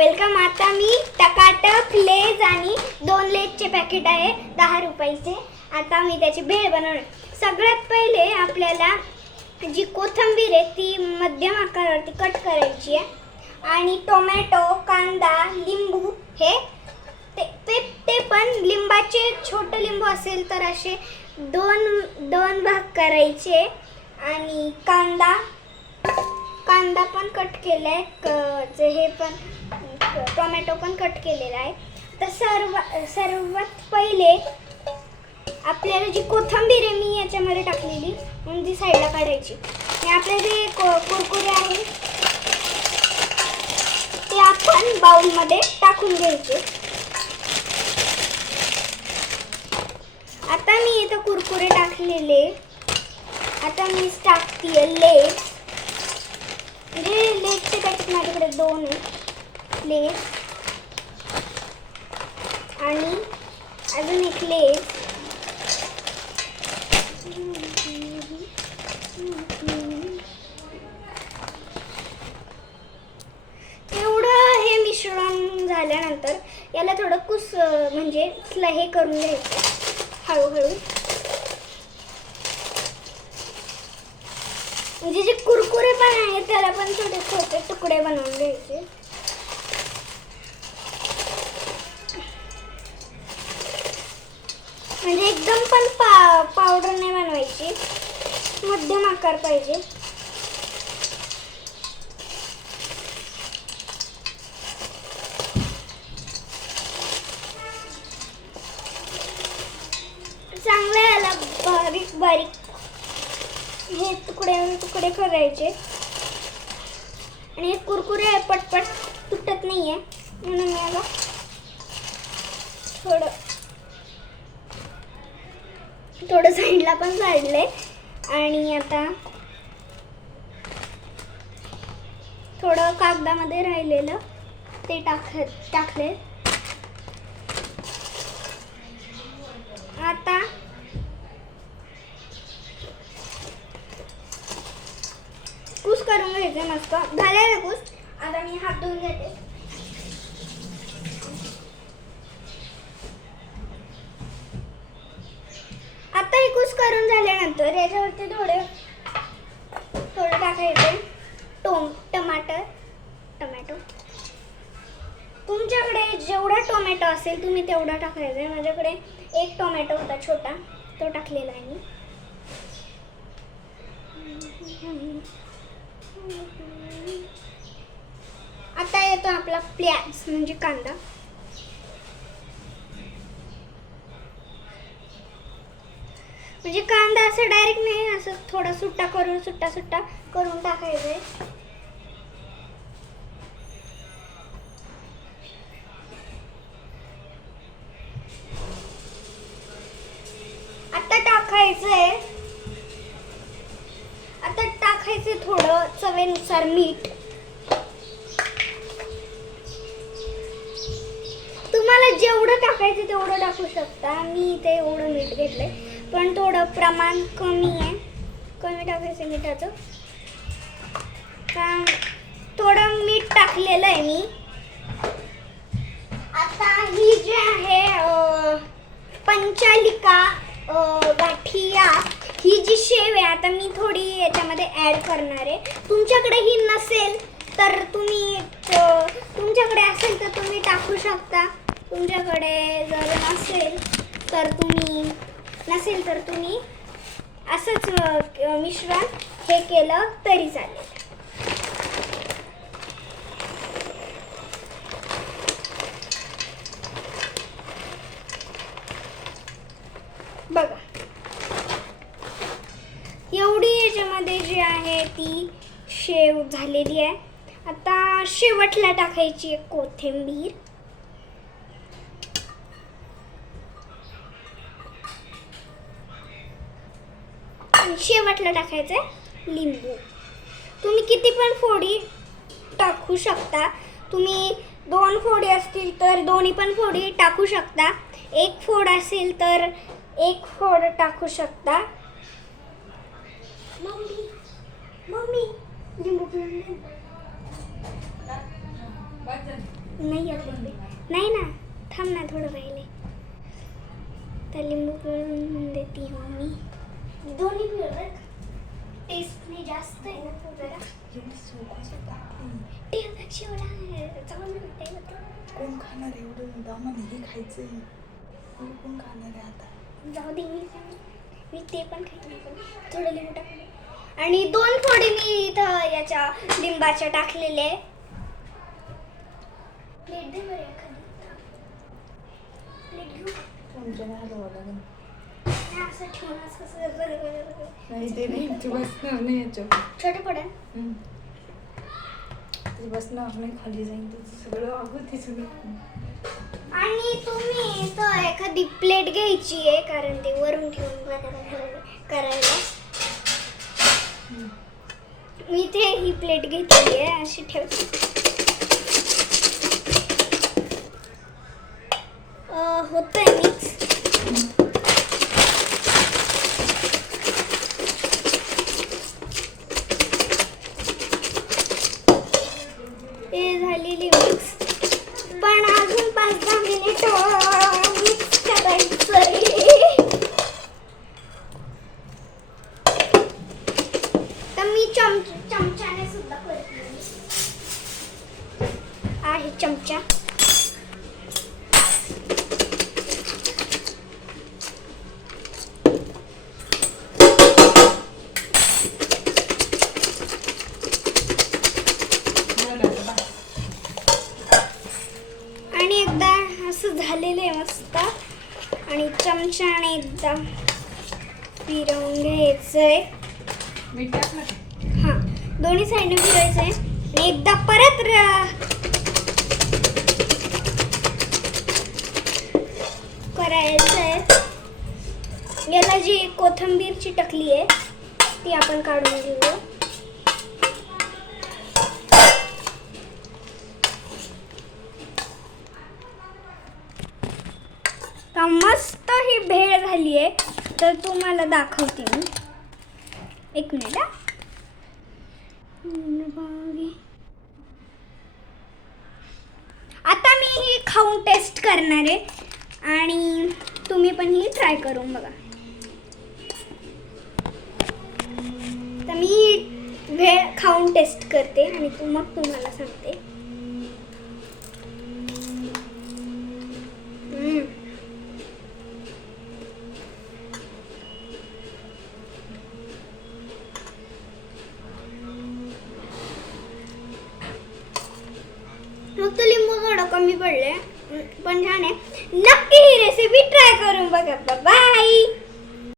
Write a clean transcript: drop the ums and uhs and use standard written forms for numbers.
Welcome. आता मी टकाटक Lay's आणि 2 लेजचे packet आहे 10 रुपयाचे. आता मी त्याची भेळ बनवणार. सगळ्यात पहिले आपल्याला जी कोथिंबीर आहे ती मध्यम आकारावरती कट करायची आहे आणि टोमॅटो, कांदा, लिंबू हे ते पण लिंबाचे छोटे लिंबू असेल तर असे दोन भाग करायचे आणि कांदा पण कट केलाय. हे पण टोमॅटो पण कट केलेला आहे. तर सर्वात पहिले आपल्याला जी कोथिंबीर आहे मी याच्यामध्ये टाकलेली म्हणून ती साईडला काढायची. आणि आपले जे कुरकुरे आहेत ते आपण बाउलमध्ये टाकून घ्यायचे. आता मी इथं कुरकुरे टाकलेले. आता मी टाकते लेज. म्हणजे लेजचे पॅकेट माझ्याकडे 2 आहे. लेज आणि अजून एक लेज. एवढं हे मिश्रण झाल्यानंतर याला थोडं म्हणजे हे करून घ्यायचं हळूहळू. म्हणजे जे कुरकुरे पण आहेत त्याला पण छोटे छोटे तुकडे बनवून घ्यायचे. म्हणजे एकदम पण पावडर नाही बनवायची, मध्यम आकार पाहिजे. चांगलं याला बारीक बारीक हे तुकडे करायचे. आणि हे कुरकुरे पटपट तुटत नाहीये म्हणून मी याला थोडं साईडला पण काढलंय. आणि आता थोडं कागदामध्ये राहिलेलं ते टाकले. आता कुस करून घ्यायचे मस्त. झालेलं कुस. आता मी हात धुवून घेते. आता हे कुस करून झाल्यानंतर याच्यावरती थोडं टाकायचे टोमॅटो. तुमच्याकडे जेवढा टोमॅटो असेल तुम्ही तेवढा टाकायचा. माझ्याकडे 1 टोमॅटो होता छोटा, तो टाकलेला आहे मी. आता येतो आपला प्याज म्हणजे कांदा. म्हणजे कांदा असं डायरेक्ट नाही, असं थोडा सुट्टा करून टाकायचंय. आता टाकायचंय थोडं चवीनुसार मीठ. तुम्हाला जेवढं टाकायचं तेवढं टाकू शकता. मी इथे एवढं मीठ घेतलंय पण थोडं प्रमाण कमी टाकायचं मिठाचं. कारण थोडं मीठ टाकलेलं आहे मी. आता ही जी आहे पंचालिका गाठिया ही जी शेव आहे आता मी थोडी याच्यामध्ये ॲड करणार आहे. तुमच्याकडे ही नसेल तर तुमच्याकडे असेल तर तुम्ही टाकू शकता. तुमच्याकडे जर नसेल तर तुम्ही असंच मिश्रण हे केलं तरी चालेल. बघा एवढी याच्यामध्ये जी आहे ती शेव झालेली आहे. आता शेवटला टाकायची आहे कोथिंबीर. आणि शेवटला टाकायचं लिंबू. तुम्ही किती पण फोडी टाकू शकता. तुम्ही 2 फोडी असतील तर दोन्ही पण फोडी टाकू शकता. 1 फोड असेल तर 1 फोड टाकू शकता. मम्मी लिंबू पिळून नाही नाही ना, थांब ना, थोडं राहिले. तर लिंबू पिळून देते मम्मी. दोन्ही पिळलं, टेस्टने जास्त आहे ना जरा. कोण खाणार एवढं दामाने हे खायचंय? कोण खाणार आहे आता? जाऊ दे, मी ते पण खाईन. थोडं लिंबू टाकले आणि 2 फोडी मी इथं याच्या लिंबाच्या टाकलेले. प्लेट दे बरं एखादी. प्लेट घेऊ. तुमच्याने हलवावं लागेल. असं ठेवून असं नाही ते नाही, तू बसणार नाही याच्यावर. छोटे पडेल. ते बसणार नाही, खाली जाईन त्याचं सगळं. अगं ते सगळं. आणि तुम्ही तर एखादी प्लेट घ्यायची आहे, कारण ते वरून ठेवून करायला. मी ते ही प्लेट घेतली आहे, अशी ठेवते. होतंय मिक्स. हे झालेली मिक्स, पण अजून 5-10 मिनिट मिक्स करायचं. तर मी चमच्याने सुद्धा करते. आहे चमचा. आणि एकदा असं झालेलं आहे मस्त. आणि चमच्याने एकदा फिरवून घ्यायचंय. मीठ टाकलं. हां, दोन्ही साईडने फिरायचंय आणि एकदा परत करायचंय. याला जी कोथिंबीरची टकली आहे ती आपण काढून घेऊ. तर मस्त ही भेळ झाली आहे. तर तुम्हाला दाखवते मी. 1 मिनिट. आता मी ही खाऊन टेस्ट करणार आहे आणि तुम्ही पण ही ट्राय करून बघा. तर मी भेळ खाऊन टेस्ट करते आणि मग तुम्हाला सांगते. फक्त लिंबू थोडं कमी पडले, पण छान आहे. नक्की ही रेसिपी ट्राय करून बघा. बाय.